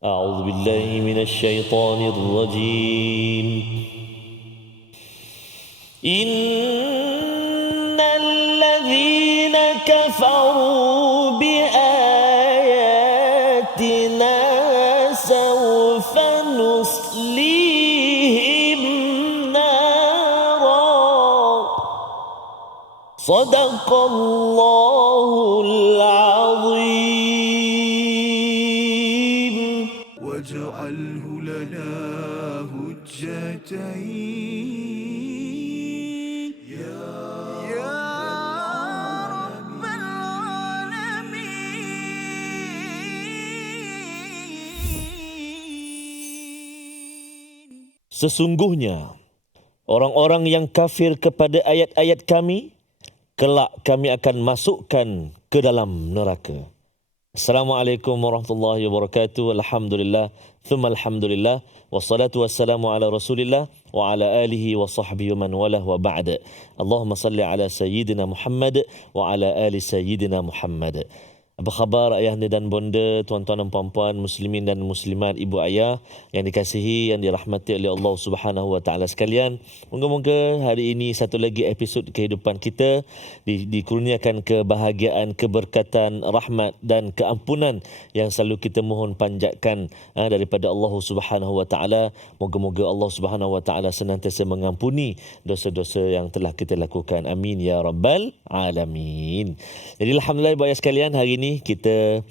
أعوذ بالله من الشيطان الرجيم. إن الذين كفروا بآياتنا سوف نصليهم نارا صدق الله العظيم واجعله لنا هجتين يا رب العالمين. Sesungguhnya orang-orang yang kafir kepada ayat-ayat kami, kelak kami akan masukkan ke dalam neraka. Assalamualaikum warahmatullahi wabarakatuh. Alhamdulillah, thumma alhamdulillah, wassalatu wassalamu ala rasulillah wa ala alihi wa sahbihi man walah wa ba'da. Allahumma salli ala sayyidina Muhammad wa ala ali sayyidina Muhammad. Apa khabar ayahanda dan bonda, tuan-tuan dan puan-puan, muslimin dan muslimat, ibu ayah yang dikasihi, yang dirahmati oleh Allah Subhanahu wa taala sekalian. Moga-moga hari ini satu lagi episod kehidupan kita dikurniakan kebahagiaan, keberkatan, rahmat dan keampunan yang selalu kita mohon panjatkan daripada Allah Subhanahu wa taala. Moga-moga Allah Subhanahu wa taala senantiasa mengampuni dosa-dosa yang telah kita lakukan. Amin ya rabbal alamin. Jadi alhamdulillah ibu ayah sekalian, hari ini kita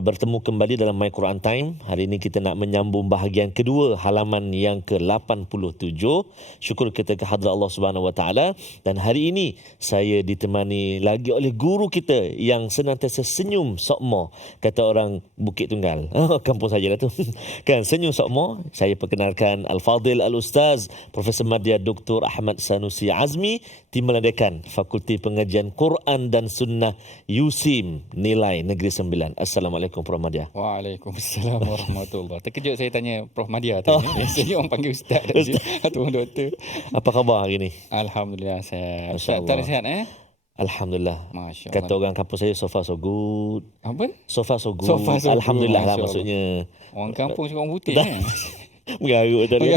bertemu kembali dalam My Quran Time. Hari ini kita nak menyambung bahagian kedua, halaman yang ke-87. Syukur kita kehadrat Allah Subhanahu Wa Taala. Dan hari ini saya ditemani lagi oleh guru kita yang senantiasa senyum sokmo, kata orang Bukit Tunggal. Kampung saja lah tu. Kan, senyum sokmo. Saya perkenalkan Al-Fadil Al-Ustaz Profesor Madya Dr. Ahmad Sanusi Azmi, Timbalan Dekan Fakulti Pengajian Quran dan Sunnah USIM Nilai Negeri Sembilan. Assalamualaikum Prof Madya. Waalaikumsalam warahmatullahi. Terkejut saya tanya Prof Madya tadi. Biasanya orang panggil ustaz atau doktor. Apa khabar hari ini? Alhamdulillah saya. Masya-Allah. Sihat Alhamdulillah. Masya-Allah. Kata orang kampung saya, so far so good. Apa? So far so good. So far so good. Alhamdulillah lah Masya-Allah. maksudnya. Orang kampung suka orang putih Mengarut tadi.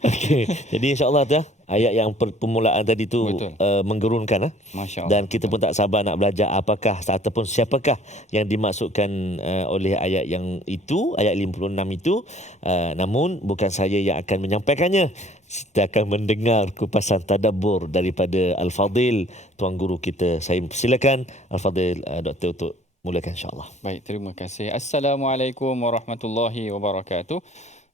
Okey. Jadi insya-Allah tu ayat yang permulaan tadi tu menggerunkan Masya-Allah. dan kita pun tak sabar nak belajar apakah ataupun siapakah yang dimaksudkan oleh ayat yang itu, ayat 56 itu. Namun bukan saya yang akan menyampaikannya. Kita akan mendengar kupasan tadabbur daripada Al-Fadil, tuan guru kita. Saya silakan Al-Fadil doktor untuk mulakan insya-Allah. Baik, terima kasih. Assalamualaikum warahmatullahi wabarakatuh.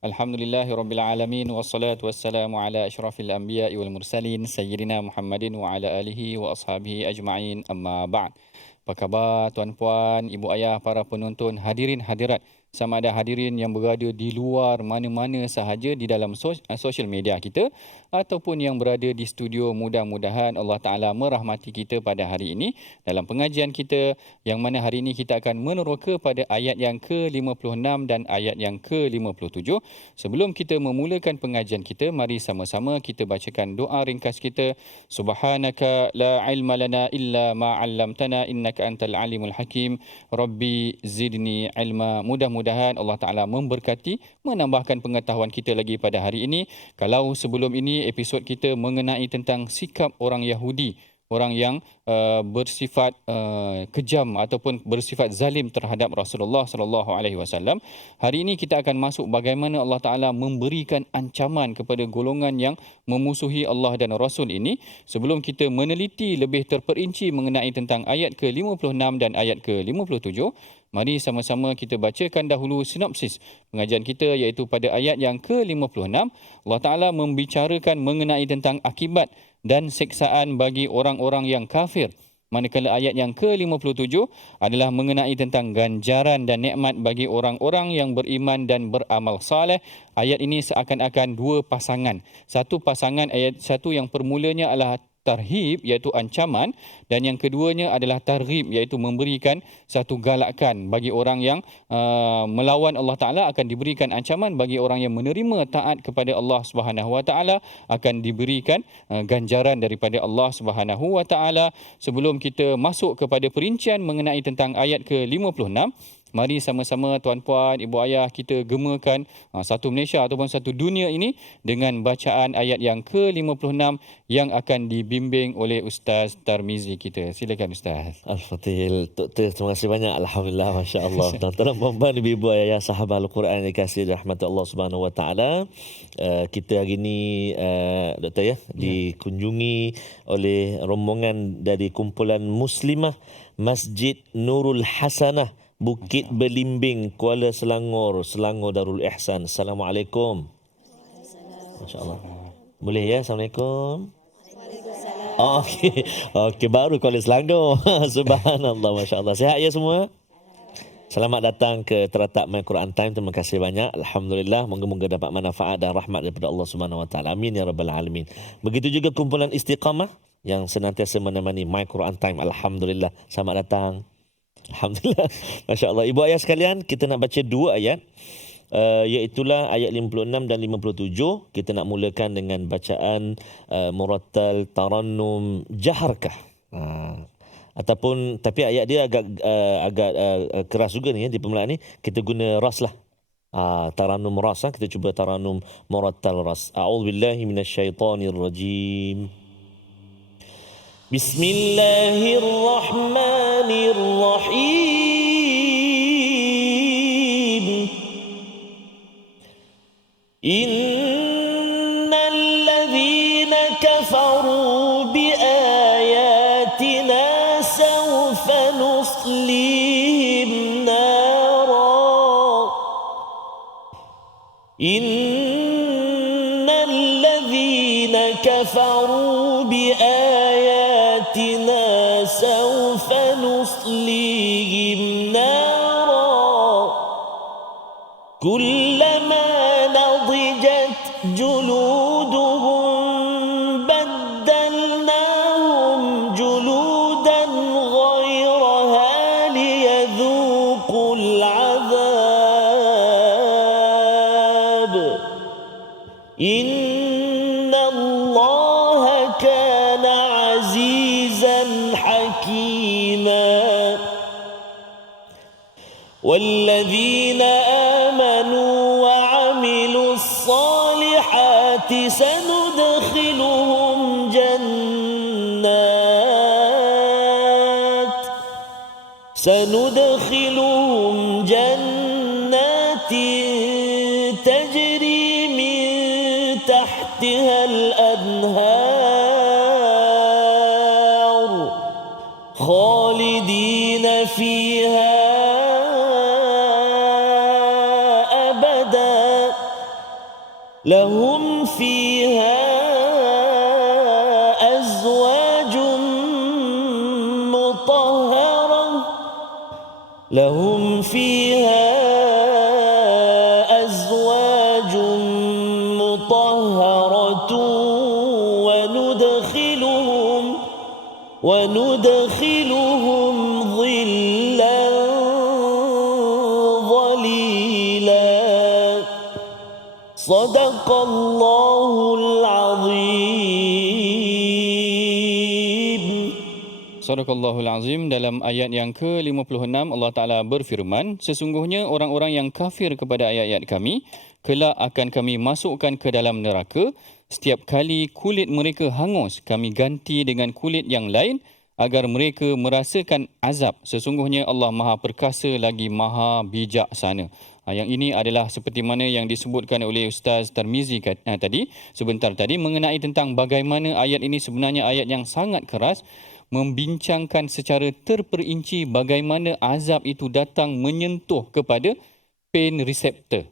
Alhamdulillahirabbil alamin wassalatu wassalamu ala asyrafil anbiya'i wal mursalin sayyidina Muhammadin wa ala alihi wa ashabihi ajma'in, amma ba'd. Apa khabar tuan-puan, ibu ayah, para penonton, hadirin hadirat, sama ada hadirin yang berada di luar mana-mana sahaja di dalam sosial media kita ataupun yang berada di studio. Mudah-mudahan Allah Ta'ala merahmati kita pada hari ini dalam pengajian kita, yang mana hari ini kita akan meneroka pada ayat yang ke-56 dan ayat yang ke-57. Sebelum kita memulakan pengajian kita, mari sama-sama kita bacakan doa ringkas kita. Subhanaka la ilma lana illa ma 'allamtana innaka antal alimul hakim. Rabbi zidni ilma. Mudah-mudahan Allah Ta'ala memberkati, menambahkan pengetahuan kita lagi pada hari ini. Kalau sebelum ini episod kita mengenai tentang sikap orang Yahudi, orang yang bersifat kejam ataupun bersifat zalim terhadap Rasulullah sallallahu alaihi wasallam. Hari ini kita akan masuk bagaimana Allah Taala memberikan ancaman kepada golongan yang memusuhi Allah dan Rasul ini. Sebelum kita meneliti lebih terperinci mengenai tentang ayat ke-56 dan ayat ke-57, mari sama-sama kita bacakan dahulu sinopsis pengajian kita, iaitu pada ayat yang ke-56 Allah Taala membicarakan mengenai tentang akibat dan siksaan bagi orang-orang yang kafir. Manakala ayat yang ke-57 adalah mengenai tentang ganjaran dan nikmat bagi orang-orang yang beriman dan beramal saleh. Ayat ini seakan-akan dua pasangan. Satu pasangan, ayat satu yang permulanya adalah tarhib, iaitu ancaman, dan yang keduanya adalah targhib, iaitu memberikan satu galakan bagi orang yang melawan Allah Taala akan diberikan ancaman, bagi orang yang menerima taat kepada Allah Subhanahu Wa Taala akan diberikan ganjaran daripada Allah Subhanahu Wa Taala. Sebelum kita masuk kepada perincian mengenai tentang ayat ke-56, Mari sama-sama tuan-puan, ibu ayah kita gemakan satu Malaysia ataupun satu dunia ini dengan bacaan ayat yang ke-56 yang akan dibimbing oleh Ustaz Tarmizi kita. Silakan Ustaz. Al-Fatihah. Doktor, terima kasih banyak. Alhamdulillah, Masya Allah. Tuan-tuan, puan-puan, ibu ayah, sahabat Al-Quran yang dikasihi rahmat Allah Subhanahu Wa Taala. Kita hari ini, Doktor ya, dikunjungi oleh rombongan dari kumpulan Muslimah Masjid Nurul Hasanah, Bukit Belimbing, Kuala Selangor, Selangor Darul Ihsan. Assalamualaikum. Masya Allah. Boleh ya? Assalamualaikum. Oh, okey. Okey, baru Kuala Selangor. Subhanallah, Masya Allah. Sihat ya semua? Selamat datang ke Teratak My Quran Time. Terima kasih banyak. Alhamdulillah. Moga-moga dapat manfaat dan rahmat daripada Allah Subhanahu Wa Taala. Amin ya rabbal alamin. Begitu juga kumpulan Istiqamah yang senantiasa menemani My Quran Time. Alhamdulillah. Selamat datang. Alhamdulillah. Masya Allah. Ibu ayah sekalian, kita nak baca dua ayat. Iaitulah ayat 56 dan 57. Kita nak mulakan dengan bacaan murattal tarannum jaharkah. Ataupun tapi ayat dia agak keras juga ni ya, di permulaan ni kita guna ras lah. Tarannum ras, kita cuba tarannum murattal ras. A'udzubillahi minasyaitonirrajim. Bismillahirrahmanirrahim. Innal ladzina kafaru bi ayatina sawfa nuslihim nara. Innal ladzina kafaru bi ayatina sawfa nuslihim nara. Kullama نضجت جلودهم بدلناهم جلودا غيرها ليذوقوا العذاب إن الله كان عزيزا حكيما والذين آمنوا وعملوا الصالحات سندخلهم جنات تجري من تحتها الأنهار خالدين فيها لهم فيها أزواج مطهرة لهم فيها أزواج مطهرة وندخلهم ظلا ظليلا صدق الله العظيم. Sadaqallahul Azim. Dalam ayat yang ke-56 Allah Ta'ala berfirman, sesungguhnya orang-orang yang kafir kepada ayat-ayat kami, kelak akan kami masukkan ke dalam neraka. Setiap kali kulit mereka hangus, kami ganti dengan kulit yang lain agar mereka merasakan azab. Sesungguhnya Allah Maha Perkasa lagi Maha Bijaksana. Yang ini adalah seperti mana yang disebutkan oleh Ustaz Tarmizi sebentar tadi mengenai tentang bagaimana ayat ini sebenarnya ayat yang sangat keras, membincangkan secara terperinci bagaimana azab itu datang menyentuh kepada pain receptor.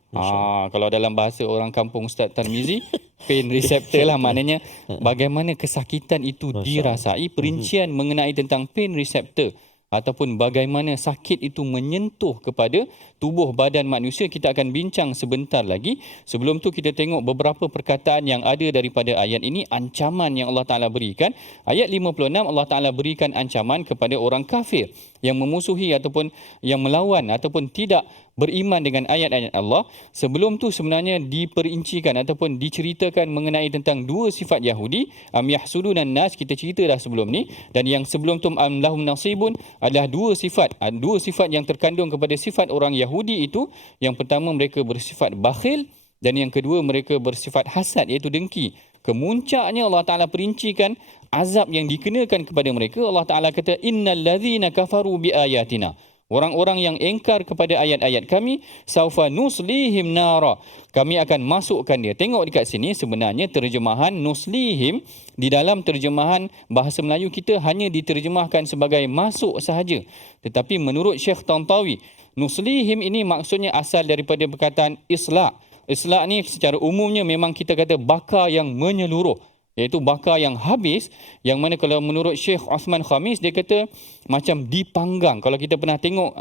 Kalau dalam bahasa orang kampung Ustaz Tarmizi, pain receptor lah maknanya bagaimana kesakitan itu dirasai, perincian mengenai tentang pain receptor ataupun bagaimana sakit itu menyentuh kepada tubuh badan manusia. Kita akan bincang sebentar lagi. Sebelum tu kita tengok beberapa perkataan yang ada daripada ayat ini, ancaman yang Allah Ta'ala berikan. Ayat 56 Allah Ta'ala berikan ancaman kepada orang kafir yang memusuhi ataupun yang melawan ataupun tidak beriman dengan ayat-ayat Allah. Sebelum tu sebenarnya diperincikan ataupun diceritakan mengenai tentang dua sifat Yahudi. Am yahsudunan nas, kita cerita dah sebelum ni. Dan yang sebelum tu am lahum nasibun adalah dua sifat. Dua sifat yang terkandung kepada sifat orang Yahudi itu. Yang pertama, mereka bersifat bakhil, dan yang kedua, mereka bersifat hasad, iaitu dengki. Kemuncaknya Allah Ta'ala perincikan azab yang dikenakan kepada mereka. Allah Ta'ala kata, innal ladzina kafaru bi ayatina, orang-orang yang engkar kepada ayat-ayat kami, saufa nuslihim nara, kami akan masukkan dia. Tengok dekat sini, sebenarnya terjemahan nuslihim di dalam terjemahan bahasa Melayu kita hanya diterjemahkan sebagai masuk sahaja. Tetapi menurut Syekh Tantawi, nuslihim ini maksudnya asal daripada perkataan islah. Islah ni secara umumnya memang kita kata bakar yang menyeluruh, iaitu bakar yang habis, yang mana kalau menurut Syekh Osman Khamis, dia kata macam dipanggang. Kalau kita pernah tengok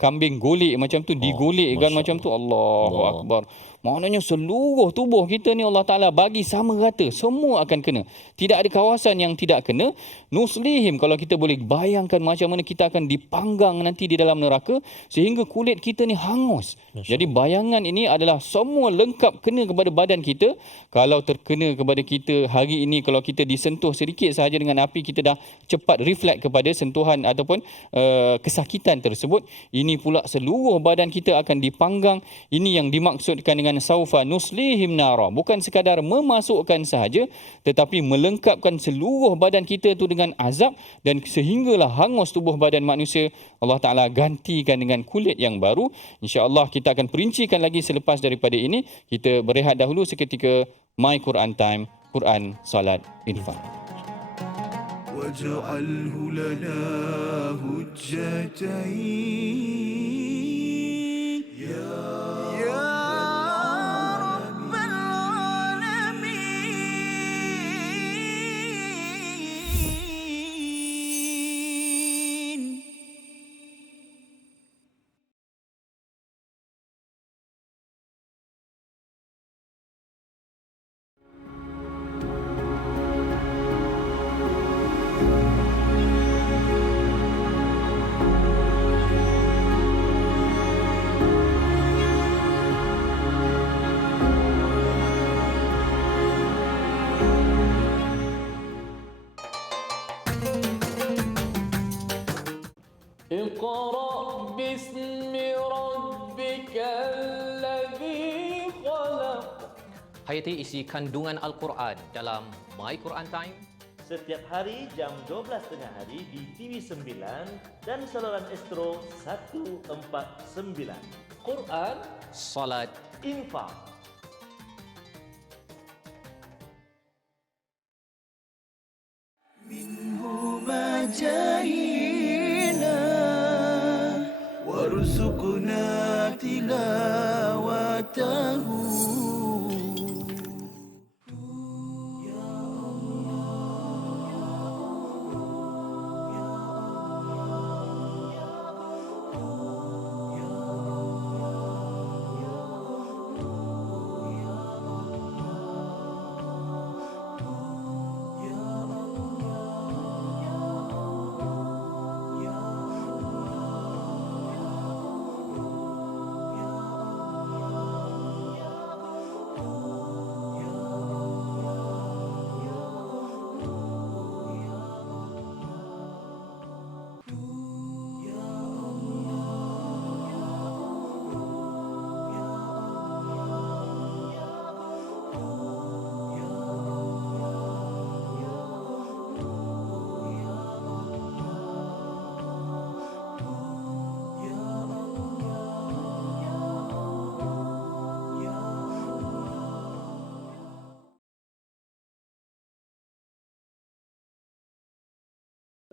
kambing golek macam tu, digolek kan macam tu, Allahu Akbar. Maknanya seluruh tubuh kita ni Allah Ta'ala bagi sama rata, semua akan kena. Tidak ada kawasan yang tidak kena. Nuslihim, kalau kita boleh bayangkan macam mana kita akan dipanggang nanti di dalam neraka sehingga kulit kita ni hangus. Jadi bayangan ini adalah semua lengkap kena kepada badan kita. Kalau terkena kepada kita hari ini, kalau kita disentuh sedikit sahaja dengan api, kita dah cepat reflect kepada sentuhan ataupun kesakitan tersebut. Ini pula seluruh badan kita akan dipanggang. Ini yang dimaksudkan dengan saufa nuslihim nara. Bukan sekadar memasukkan sahaja, tetapi melengkapkan seluruh badan kita itu dengan azab, dan sehinggalah hangus tubuh badan manusia Allah Ta'ala gantikan dengan kulit yang baru. InsyaAllah kita akan perincikan lagi selepas daripada ini. Kita berehat dahulu seketika. My Quran Time, Quran, Salat, Infak. واجعله لنا هجتين يا رب العالمين. اقرأ باسم ربك الذي خلق. Hayati isi kandungan Al-Quran dalam My Quran Time. Setiap hari jam 12 tengah hari di TV9 dan saluran Astro 149. Quran, Salat. Infak. منهما جاهينا وارزقنا تلاوته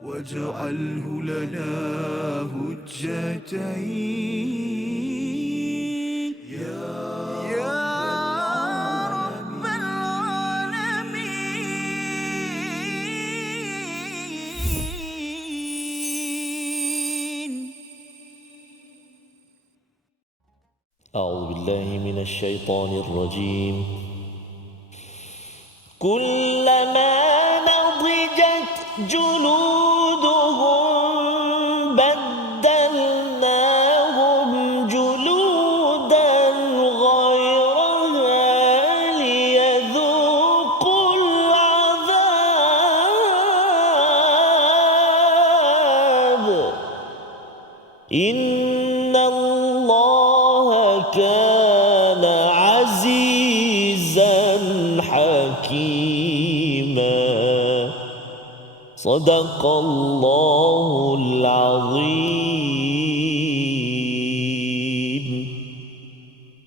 واجعله لنا هجتين يا رب العالمين. أعوذ بالله من الشيطان الرجيم. كلما نضجت جلودهم بدلناهم كان عزيزا حكيما صدق الله العظيم.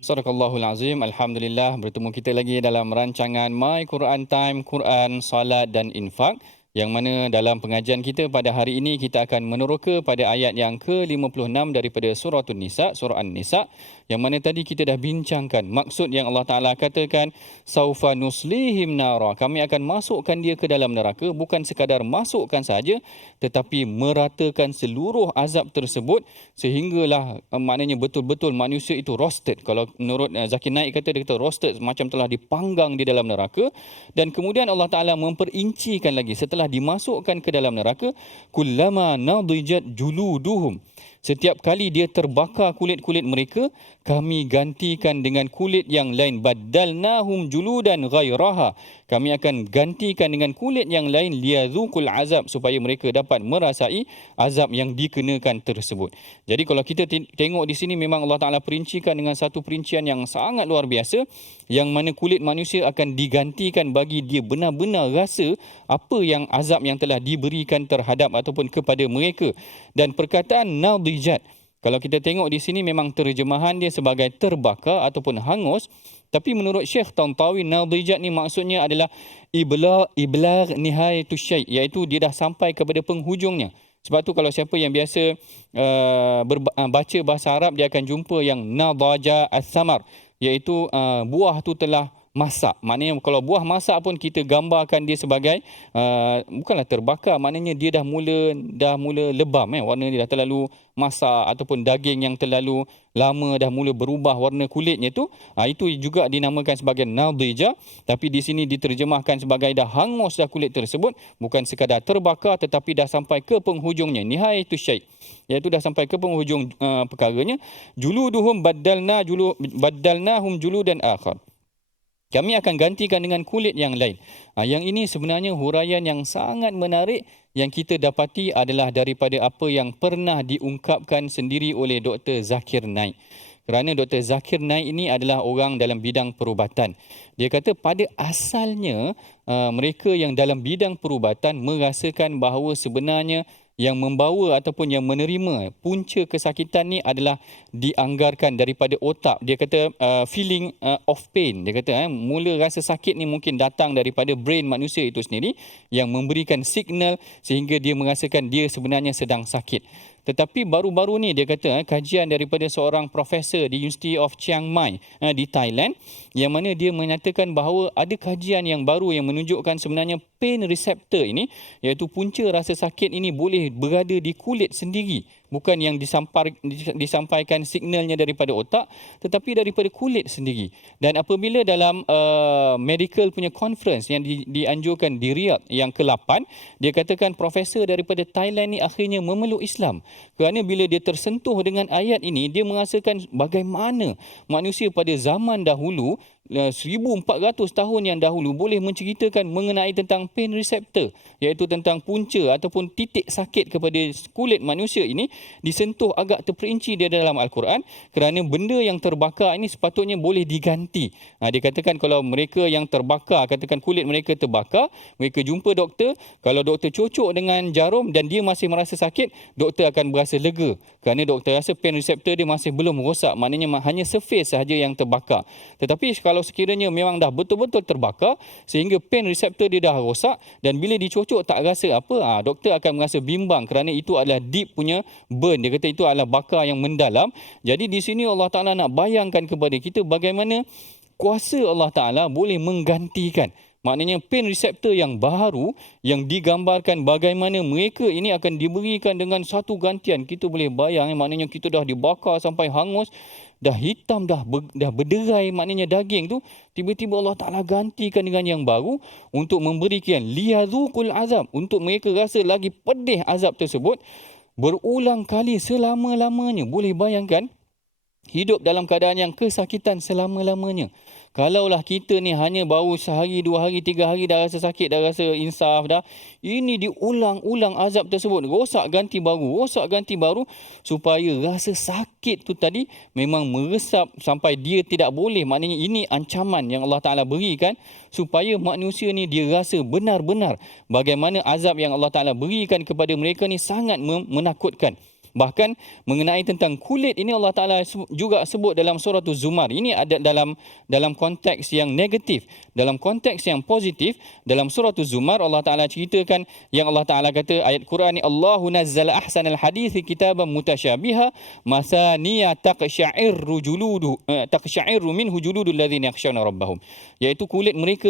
Sadaqallahul Azim. Alhamdulillah, bertemu kita lagi dalam rancangan My Quran Time, Quran, Salat dan Infak, yang mana dalam pengajian kita pada hari ini kita akan meneroka pada ayat yang ke-56 daripada surah An-Nisa, surah An-Nisa, yang mana tadi kita dah bincangkan maksud yang Allah Ta'ala katakan saufa nuslihim nara, kami akan masukkan dia ke dalam neraka, bukan sekadar masukkan saja tetapi meratakan seluruh azab tersebut sehinggalah maknanya betul-betul manusia itu roasted. Kalau menurut Zakir Naik dia kata roasted, macam telah dipanggang di dalam neraka. Dan kemudian Allah Ta'ala memperincikan lagi setelah dimasukkan ke dalam neraka, kullama nadijat juluduhum, setiap kali dia terbakar kulit-kulit mereka, kami gantikan dengan kulit yang lain. Baddalnahum juludan ghairaha, kami akan gantikan dengan kulit yang lain, liyazuqul azab, supaya mereka dapat merasai azab yang dikenakan tersebut. Jadi kalau kita tengok di sini, memang Allah Ta'ala perincikan dengan satu perincian yang sangat luar biasa, yang mana kulit manusia akan digantikan bagi dia benar-benar rasa apa yang azab yang telah diberikan terhadap ataupun kepada mereka. Dan perkataan nadijat, kalau kita tengok di sini memang terjemahan dia sebagai terbakar ataupun hangus, tapi menurut Syekh Tantawi, nadijat ni maksudnya adalah iblag nihayatus syai', iaitu dia dah sampai kepada penghujungnya. Sebab tu kalau siapa yang biasa baca bahasa Arab, dia akan jumpa yang nadaja as-samar, iaitu buah tu telah masak. Maknanya kalau buah masak pun kita gambarkan dia sebagai bukanlah terbakar, maknanya dia dah mula lebam, warna dia dah terlalu masak, ataupun daging yang terlalu lama dah mula berubah warna kulitnya tu, itu juga dinamakan sebagai nadija. Tapi di sini diterjemahkan sebagai dah hangus dah kulit tersebut, bukan sekadar terbakar tetapi dah sampai ke penghujungnya, nihayatus syai', iaitu dah sampai ke penghujung perkaranya. Juluduhum baddalnahum juludan akhar, kami akan gantikan dengan kulit yang lain. Yang ini sebenarnya huraian yang sangat menarik yang kita dapati adalah daripada apa yang pernah diungkapkan sendiri oleh Dr. Zakir Naik. Kerana Dr. Zakir Naik ini adalah orang dalam bidang perubatan. Dia kata pada asalnya mereka yang dalam bidang perubatan merasakan bahawa sebenarnya yang membawa ataupun yang menerima punca kesakitan ni adalah dianggarkan daripada otak. Dia kata feeling of pain. Dia kata mula rasa sakit ni mungkin datang daripada brain manusia itu sendiri yang memberikan signal sehingga dia merasakan dia sebenarnya sedang sakit. Tetapi baru-baru ni dia kata kajian daripada seorang profesor di University of Chiang Mai di Thailand, yang mana dia menyatakan bahawa ada kajian yang baru yang menunjukkan sebenarnya pain receptor ini, iaitu punca rasa sakit ini boleh berada di kulit sendiri. Bukan yang disampaikan signalnya daripada otak, tetapi daripada kulit sendiri. Dan apabila dalam medical punya conference yang dianjurkan di Riyadh yang ke-8, dia katakan profesor daripada Thailand ni akhirnya memeluk Islam. Kerana bila dia tersentuh dengan ayat ini, dia merasakan bagaimana manusia pada zaman dahulu, 1400 tahun yang dahulu, boleh menceritakan mengenai tentang pain receptor, iaitu tentang punca ataupun titik sakit kepada kulit manusia ini disentuh agak terperinci di dalam Al-Quran. Kerana benda yang terbakar ini sepatutnya boleh diganti. Dia katakan kalau mereka yang terbakar, katakan kulit mereka terbakar, mereka jumpa doktor, kalau doktor cocok dengan jarum dan dia masih merasa sakit, doktor akan berasa lega. Kerana doktor rasa pain receptor dia masih belum rosak, maknanya hanya surface sahaja yang terbakar. Tetapi kalau sekiranya memang dah betul-betul terbakar sehingga pain receptor dia dah rosak dan bila dicocok tak rasa apa, doktor akan merasa bimbang kerana itu adalah deep punya burn. Dia kata itu adalah bakar yang mendalam. Jadi di sini Allah Ta'ala nak bayangkan kepada kita bagaimana kuasa Allah Ta'ala boleh menggantikan. Maknanya pain receptor yang baru yang digambarkan bagaimana mereka ini akan diberikan dengan satu gantian. Kita boleh bayang, maknanya kita dah dibakar sampai hangus, dah hitam, dah berderai maknanya daging tu, tiba-tiba Allah Ta'ala gantikan dengan yang baru untuk memberikan liyazuqul azab, untuk mereka rasa lagi pedih azab tersebut berulang kali selama-lamanya. Boleh bayangkan hidup dalam keadaan yang kesakitan selama-lamanya. Kalaulah kita ni hanya baru sehari, 2 hari, 3 hari dah rasa sakit, dah rasa insaf dah. Ini diulang-ulang azab tersebut. Rosak ganti baru supaya rasa sakit tu tadi memang meresap sampai dia tidak boleh. Maknanya ini ancaman yang Allah Ta'ala berikan supaya manusia ni dia rasa benar-benar bagaimana azab yang Allah Ta'ala berikan kepada mereka ni sangat menakutkan. Bahkan mengenai tentang kulit ini Allah Ta'ala juga sebut dalam surah Az-Zumar. Ini ada dalam konteks yang negatif. Dalam konteks yang positif, dalam surah Az-Zumar Allah Ta'ala ceritakan yang Allah Ta'ala kata ayat Quran ni, Allahu nazzala ahsanal hadithi kitaban mutasyabiha masaniya taqsya'irru minhu juludul ladzina yakhshawna rabbahum. Iaitu kulit mereka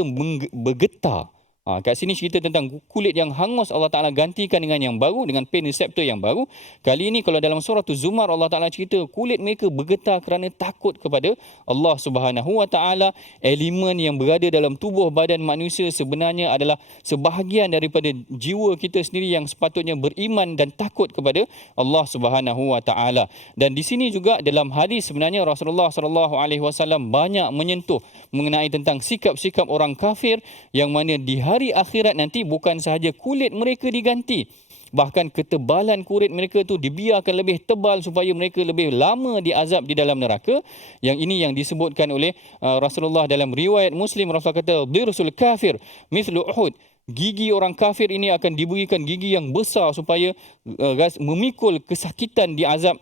bergetar. Kat sini cerita tentang kulit yang hangus Allah Ta'ala gantikan dengan yang baru, dengan pain receptor yang baru. Kali ini kalau dalam surah Az-Zumar Allah Ta'ala cerita kulit mereka bergetar kerana takut kepada Allah Subhanahu Wa Ta'ala. Elemen yang berada dalam tubuh badan manusia sebenarnya adalah sebahagian daripada jiwa kita sendiri yang sepatutnya beriman dan takut kepada Allah Subhanahu Wa Ta'ala. Dan di sini juga dalam hadis sebenarnya Rasulullah SAW banyak menyentuh mengenai tentang sikap-sikap orang kafir yang mana di hari akhirat nanti bukan sahaja kulit mereka diganti, bahkan ketebalan kulit mereka tu dibiarkan lebih tebal supaya mereka lebih lama diazab di dalam neraka. Yang ini yang disebutkan oleh Rasulullah dalam riwayat Muslim. Rasulullah kata dirsul kafir mithlu Uhud. Gigi orang kafir ini akan diberikan gigi yang besar supaya memikul kesakitan di azab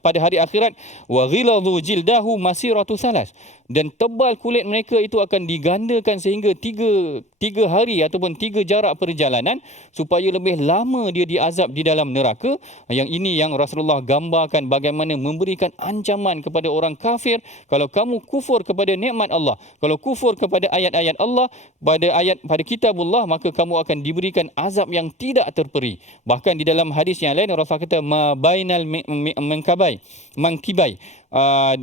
pada hari akhirat. Wa ghiladhu jildahu masiratu salas. Dan tebal kulit mereka itu akan digandakan sehingga tiga hari ataupun 3 jarak perjalanan supaya lebih lama dia diazab di dalam neraka. Yang ini yang Rasulullah gambarkan bagaimana memberikan ancaman kepada orang kafir. Kalau kamu kufur kepada nikmat Allah, kalau kufur kepada ayat-ayat Allah, pada kitabullah, maka kamu akan diberikan azab yang tidak terperi. Bahkan di dalam hadis yang lain Rasulullah kata ma bainal mangkibai,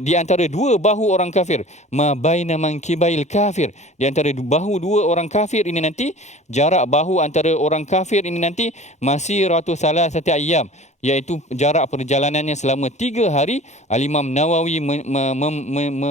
di antara 2 bahu orang kafir, ma baina mankibail kafir, di antara bahu 2 orang kafir ini nanti, jarak bahu antara orang kafir ini nanti masiratu salasati ayyam, iaitu jarak perjalanannya selama 3 hari. Al-Imam Nawawi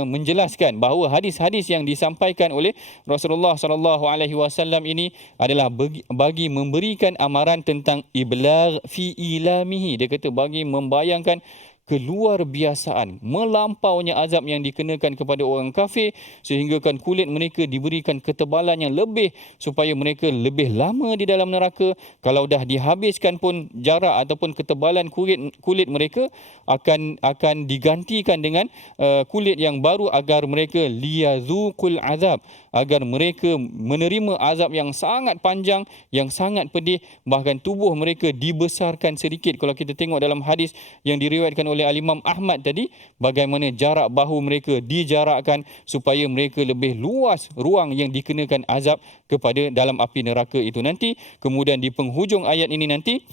menjelaskan bahawa hadis-hadis yang disampaikan oleh Rasulullah SAW ini adalah bagi memberikan amaran tentang iblagh fi ilamihi. Dia kata bagi membayangkan keluar biasaan, melampaunya azab yang dikenakan kepada orang kafir sehinggakan kulit mereka diberikan ketebalan yang lebih supaya mereka lebih lama di dalam neraka. Kalau dah dihabiskan pun jarak ataupun ketebalan kulit mereka akan digantikan dengan kulit yang baru agar mereka liyazuqul azab, agar mereka menerima azab yang sangat panjang, yang sangat pedih. Bahkan tubuh mereka dibesarkan sedikit. Kalau kita tengok dalam hadis yang diriwayatkan oleh Al-Imam Ahmad tadi, bagaimana jarak bahu mereka dijarakkan supaya mereka lebih luas ruang yang dikenakan azab kepada dalam api neraka itu nanti. Kemudian di penghujung ayat ini nanti,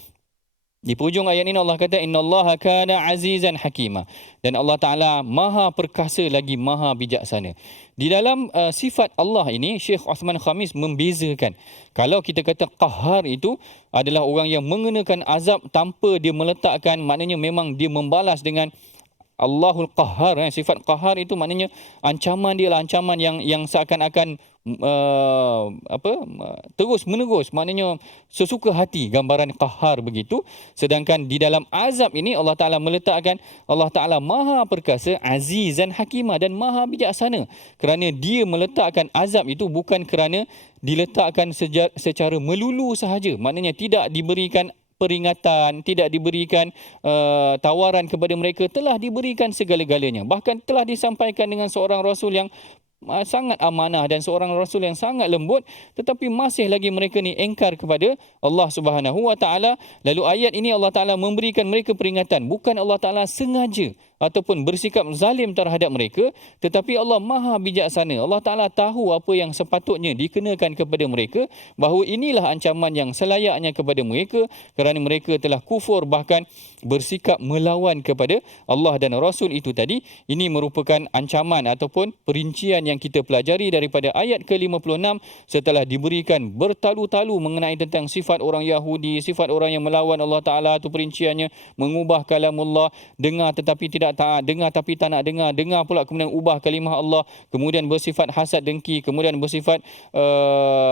di penghujung ayat ini Allah kata innallaha kana azizan hakima, dan Allah Ta'ala maha perkasa lagi maha bijaksana. Di dalam sifat Allah ini Syekh Osman Khamis membezakan. Kalau kita kata qahar itu adalah orang yang mengenakan azab tanpa dia meletakkan, maknanya memang dia membalas dengan Allahul Qahhar. Sifat qahar itu maknanya ancaman dia lah ancaman yang seakan-akan terus menerus, maknanya sesuka hati, gambaran qahar begitu. Sedangkan di dalam azab ini Allah Ta'ala meletakkan Allah Ta'ala maha perkasa, azizan hakimah, dan maha bijaksana. Kerana dia meletakkan azab itu bukan kerana diletakkan secara melulu sahaja, maknanya tidak diberikan peringatan, tidak diberikan tawaran kepada mereka, telah diberikan segala-galanya. Bahkan telah disampaikan dengan seorang Rasul yang sangat amanah dan seorang Rasul yang sangat lembut, tetapi masih lagi mereka ni engkar kepada Allah Subhanahu Wa Ta'ala. Lalu ayat ini Allah Ta'ala memberikan mereka peringatan. Bukan Allah Ta'ala sengaja ataupun bersikap zalim terhadap mereka, tetapi Allah maha bijaksana. Allah Ta'ala tahu apa yang sepatutnya dikenakan kepada mereka, bahawa inilah ancaman yang selayaknya kepada mereka kerana mereka telah kufur, bahkan bersikap melawan kepada Allah dan Rasul itu tadi. Ini merupakan ancaman ataupun perincian yang kita pelajari daripada ayat ke-56 setelah diberikan bertalu-talu mengenai tentang sifat orang Yahudi, sifat orang yang melawan Allah Ta'ala, itu perinciannya mengubah kalamullah, dengar tetapi tidak tidak taat, dengar tapi tak nak dengar, dengar pula kemudian ubah kalimah Allah, kemudian bersifat hasad dengki, kemudian bersifat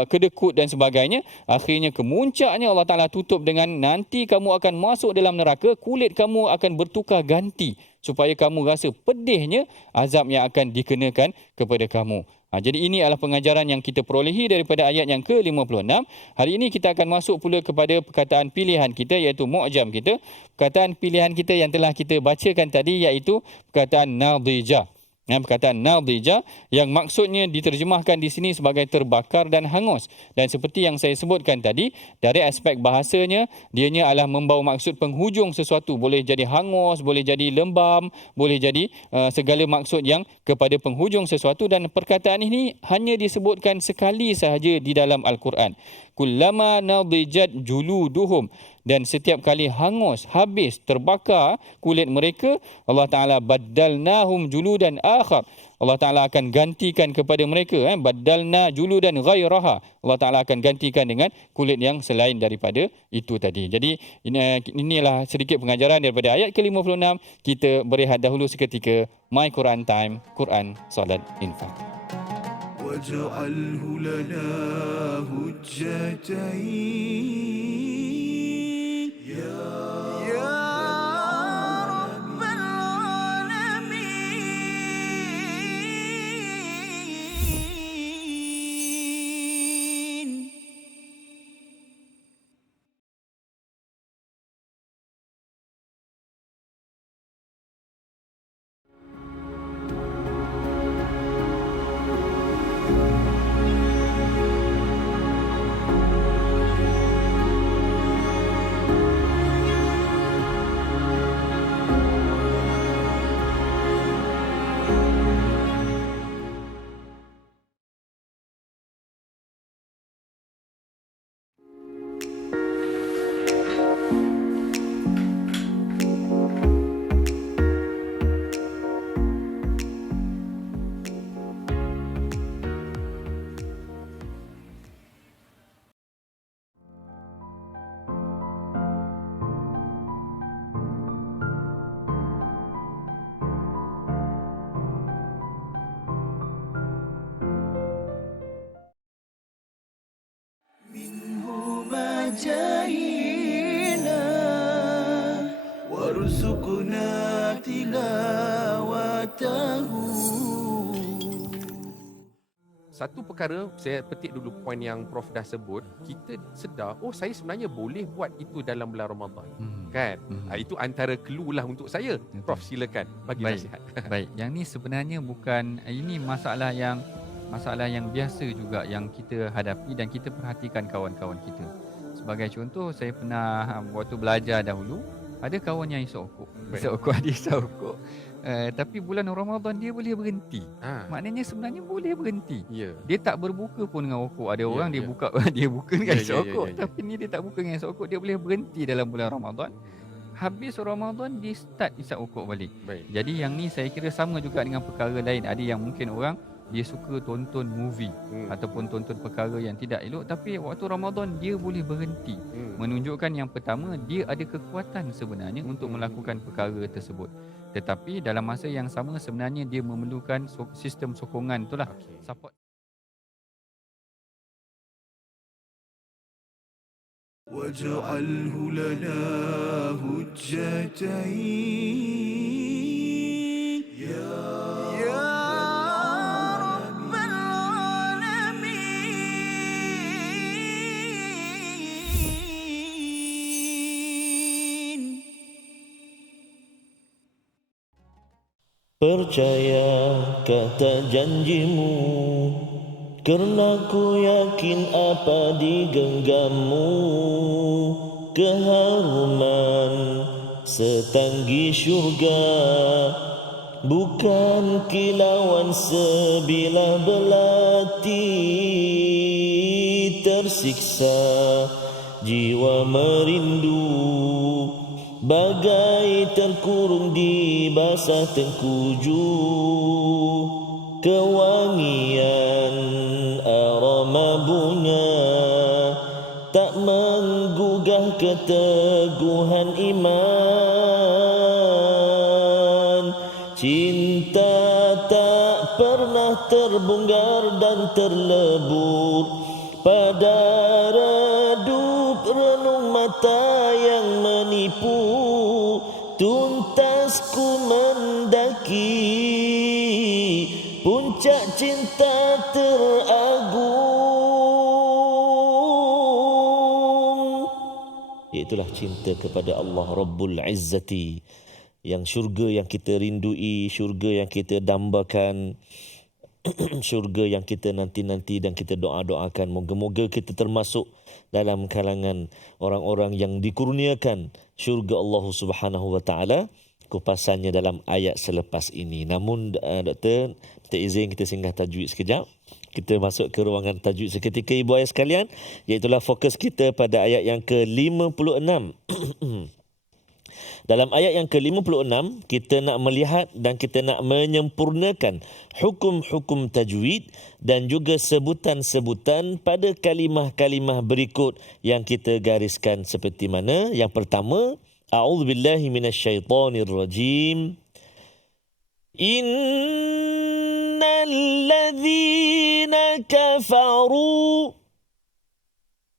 kedekut dan sebagainya. Akhirnya kemuncaknya Allah Ta'ala tutup dengan nanti kamu akan masuk dalam neraka, kulit kamu akan bertukar ganti supaya kamu rasa pedihnya azab yang akan dikenakan kepada kamu. Jadi ini adalah pengajaran yang kita perolehi daripada ayat yang ke-56. Hari ini kita akan masuk pula kepada perkataan pilihan kita iaitu mu'jam kita. Perkataan pilihan kita yang telah kita bacakan tadi iaitu perkataan nadijah. Perkataan nadijah yang maksudnya diterjemahkan di sini sebagai terbakar dan hangus. Dan seperti yang saya sebutkan tadi, dari aspek bahasanya, dianya adalah membawa maksud penghujung sesuatu. Boleh jadi hangus, boleh jadi lembam, boleh jadi segala maksud yang kepada penghujung sesuatu. Dan perkataan ini hanya disebutkan sekali sahaja di dalam Al-Quran. Kullama nadijat juluduhum. Dan setiap kali hangus, habis, terbakar kulit mereka, Allah Ta'ala baddalnahum juludan akhar. Allah Ta'ala akan gantikan kepada mereka. Baddalna juludan ghairaha. Allah Ta'ala akan gantikan dengan kulit yang selain daripada itu tadi. Jadi inilah sedikit pengajaran daripada ayat ke-56. Kita berehat dahulu seketika. My Quran Time, Quran, Salat, Infak. واجعله لنا هجتين يا رب العالمين. جاهنا وارزقنا تلاوته. Satu perkara, saya petik dulu poin yang Prof dah sebut, kita sedar, oh saya sebenarnya boleh buat itu dalam bulan Ramadan. Kan? Itu antara clue lah untuk saya. Betul. Prof silakan bagi nasihat. Baik, yang ni sebenarnya bukan, ini masalah yang biasa juga yang kita hadapi dan kita perhatikan kawan-kawan kita. Sebagai contoh, saya pernah waktu belajar dahulu, ada kawan yang isap rokok. Dia isap rokok. Tapi bulan Ramadan dia boleh berhenti. Maknanya sebenarnya boleh berhenti. Ya. Dia tak berbuka pun dengan rokok. Ada orang dia ya. buka dia buka dengan isap rokok. ya. Tapi ni dia tak buka dengan isap rokok. Dia boleh berhenti dalam bulan Ramadan. Habis Ramadan dia start isap rokok balik. Baik. Jadi yang ni saya kira sama juga dengan perkara lain. Ada yang mungkin orang dia suka tonton movie ataupun tonton perkara yang tidak elok, tapi waktu Ramadan dia boleh berhenti. Menunjukkan yang pertama, dia ada kekuatan sebenarnya untuk melakukan perkara tersebut. Tetapi dalam masa yang sama sebenarnya dia memerlukan sistem sokongan itulah, support. واجعله لنا هجتين يا رب العالمين. Percaya kata janjimu, kerana ku yakin apa di genggammu. Keharuman setanggi syurga, bukan kilauan sebilah belati. Tersiksa jiwa merindu, bagai terkurung di basah tengkuju. Kewangian aroma bunga tak menggugah keteguhan iman. pernah terbongkar dan terlebur pada redup renung mata yang menipu. Tuntas ku mendaki puncak cinta teragung, iaitulah cinta kepada Allah Rabbul Izzati, yang syurga yang kita rindui, syurga yang kita dambakan, syurga yang kita nanti-nanti dan kita doa-doakan. Moga-moga kita termasuk dalam kalangan orang-orang yang dikurniakan syurga Allah Subhanahu wa taala. Kupasannya dalam ayat selepas ini. Namun doktor, kita izin kita singgah tajwid sekejap. Kita masuk ke ruangan tajwid seketika ibu ayah sekalian, iaitulah fokus kita pada ayat yang ke-56. Dalam ayat yang ke-56, kita nak melihat dan kita nak menyempurnakan hukum-hukum tajwid dan juga sebutan-sebutan pada kalimah-kalimah berikut yang kita gariskan seperti mana. Yang pertama, a'udzubillahi minasyaitonir rajim. Innal ladzina kafaru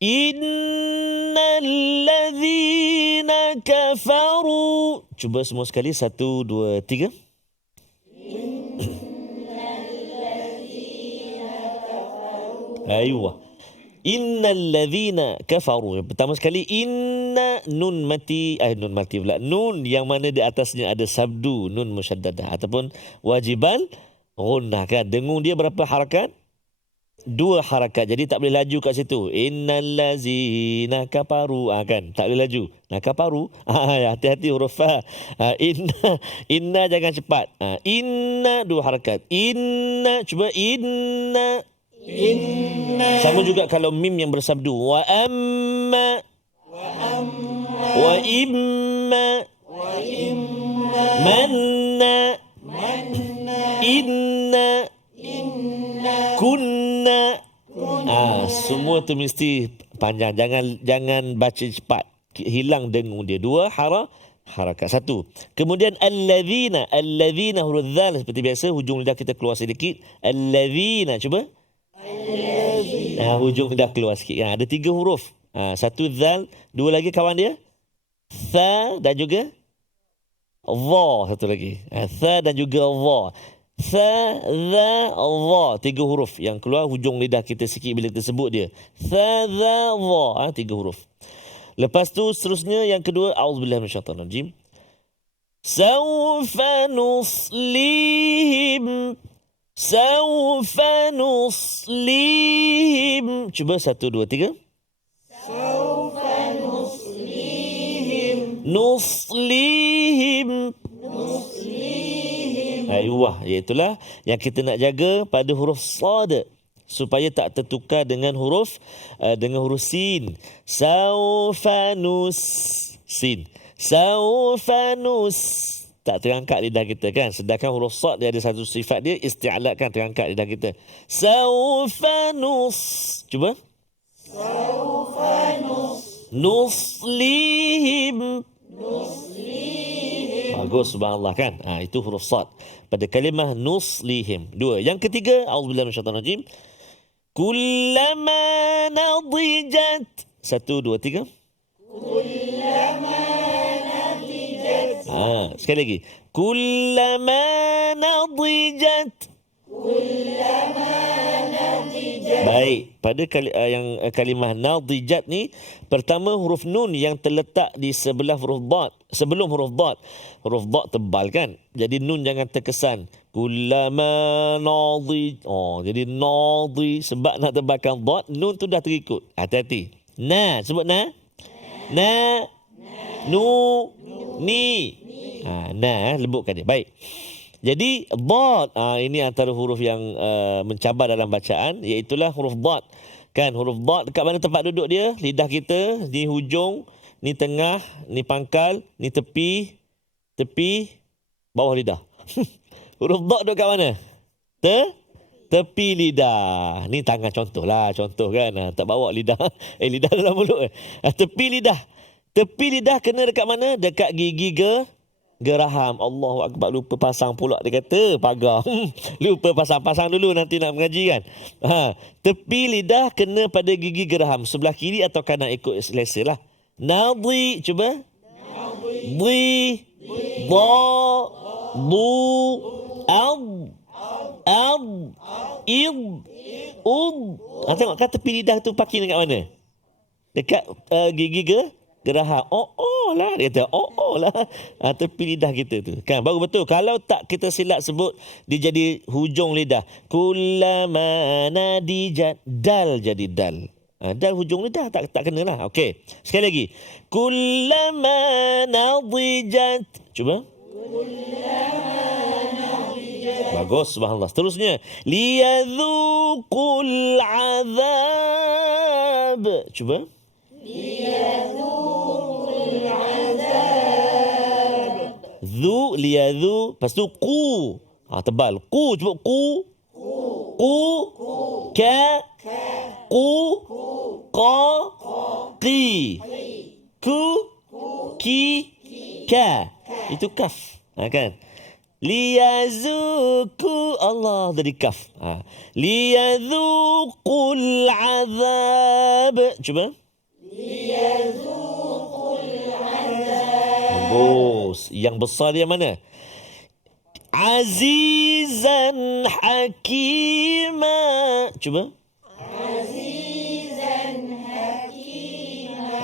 Innal ladzina kafaru. Cuba semua sekali. 1, 2, 3. Aywa. Innal ladzina kafaru. Yang pertama sekali, inna nun mati. Nun mati pula. Nun yang mana di atasnya ada sabdu, nun musyaddadah ataupun wajibal ghunnah kan. Dengung dia berapa harakat? 2 harakat. Jadi tak boleh laju kat situ. Innal ladzina kafaru kan. Tak boleh laju. Kafaru. Hati-hati huruf fa. Inna jangan cepat. Inna 2 harakat. Inna, cuba inna. Sama juga kalau mim yang bersabdu. Wa amma. Wa imma. Manna. Inna. Kunna. Semua tu mesti panjang. Jangan baca cepat. Hilang dengung dia. 2 harakat. 1. Kemudian alladzina. Alladzina huruf dzal seperti biasa. Hujung lidah kita keluar sedikit. Alladzina. Cuba. Hujung lidah keluar sikit. Ada 3 huruf. 1 dzal. 2 lagi kawan dia. Tha dan juga dha. Satu lagi. Tha dan juga dha. Tha, dha, dha. 3 huruf yang keluar hujung lidah kita sikit bila kita sebut dia. Tha, dha, dha. 3 huruf. Lepas tu seterusnya yang kedua. A'udzubillahi minasyaitanirrajim. Sawfa nuslihim. Sawfa nuslihim. Cuba 1, 2, 3. Sawfa nuslihim. Nuslihim. Ayuh, iaitulah yang kita nak jaga pada huruf sad supaya tak tertukar dengan huruf sin. Sawfa nus sin. Sawfa nus. Tak terangkat lidah kita kan. Sedangkan huruf sad dia ada satu sifat dia, isti'la kan, terangkat lidah kita. Sawfa nus. Cuba. Sawfa nus. Nuslihim. Bagus, subhanallah kan. Itu huruf sad pada kalimah nuslihim. 2. Yang ketiga, a'udzubillahi minasyaitanirrajim. Kullama nadijat. 1, 2, 3. Kullama nadijat. Sekali lagi. Kullama nadijat. Kullama nadijat. Baik, pada kalimah nadijat ni, pertama huruf nun yang terletak di sebelah huruf dad, sebelum huruf dad. Huruf dad tebal kan? Jadi nun jangan terkesan. Kullama nadij. Jadi nadij sebab nak tebalkan dad, nun tu dah terikut. Hati-hati. Sebut na. Na. Nu. Ni. Lembutkan dia. Baik. Jadi dad, ini antara huruf yang mencabar dalam bacaan, iaitulah huruf dad. Kan huruf dad dekat mana tempat duduk dia? Lidah kita, ni hujung, ni tengah, ni pangkal, ni tepi, bawah lidah. Huruf dad duduk kat mana? Tepi lidah. Ni tangan contoh kan. Tak bawa lidah. Lidah dalam mulut. Tepi lidah. Tepi lidah kena dekat mana? Dekat gigi geraham. Allahu Akbar, lupa pasang pula dia kata pagar. Lupa pasang dulu nanti nak mengaji kan. Tepi lidah kena pada gigi geraham, sebelah kiri atau kanan ikut selesa lah. Nadi, cuba. Di, da, du, ad, id, ud. Tengok kan tepi lidah tu pakai dekat mana? Dekat gigi geraham. Oh lah, dia kata oh lah. Tepi lidah kita tu kan, baru betul. Kalau tak kita silap sebut, dia jadi hujung lidah. Kullama nadijat, dal jadi dal. Dal hujung lidah, tak kena lah. Okey, sekali lagi. Kullama nadijat, cuba. Bagus, subhanallah. Seterusnya, liyadzuqul azab, cuba. Zu, liyadzu, lepas tu ku. Tebal. Ku, cuba ku. Ka. Ku. Qa. Qi. Ku. Ki. Ka. Itu kaf. Kan? Liyazuku, Allah dari kaf. Liyadzuqul azab. Cuba. Bagus. Yang besar yang mana? Azizan Hakima. Cuba.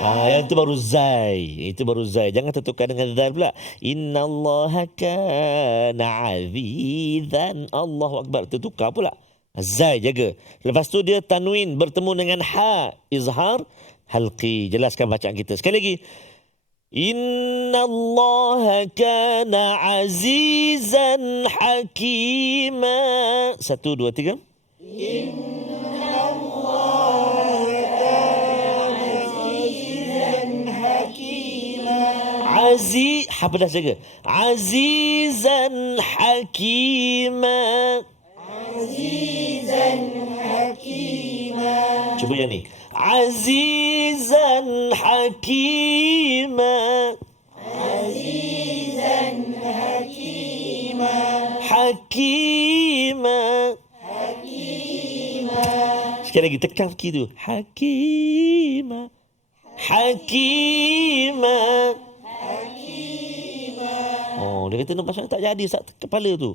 Yang itu baru zai. Itu baru zai. Jangan tertukar dengan zal pula. Innallaha kana azizan. Allahu Akbar. Tertukar pula. Zai jaga. Lepas tu dia tanwin bertemu dengan ha. Izhar halqi. Jelaskan bacaan kita. Sekali lagi. Innallaha kana azizan hakima. 1, 2, 3. Ha pedas jaga. Azizan Hakima. Cuba yang ni. Azizan Hakima. Hakima. Sekali lagi, tekan kaki tu. Hakima. Dia kata nampak sangat tak jadi Ustaz kepala tu.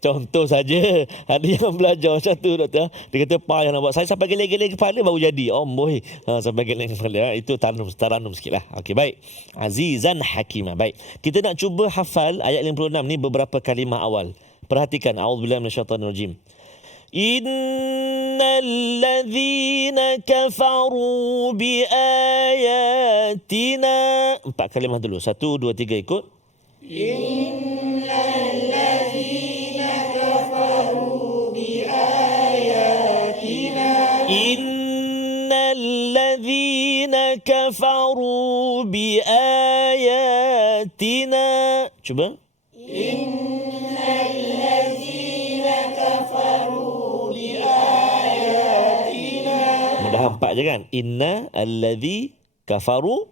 Contoh saja, ada yang belajar macam tu doktor. Dia kata payah nak buat. Saya sampai geleng-geleng kepala baru jadi. Boy. Sampai geleng kepala. Itu taranum sikitlah. Okey, baik. Azizan Hakimah. Baik. Kita nak cuba hafal ayat 56 ni beberapa kalimah awal. Perhatikan. A'udzubillahi minasyaitanirrajim. Innal ladzina kafaru bi ayatina. 4 kalimah dulu. 1, 2, 3 ikut. Innal ladzina kafaru bi ayatina. Innal ladzina kafaru bi ayatina. Cuba. Dah 4 je kan. Inna alladhi kafaru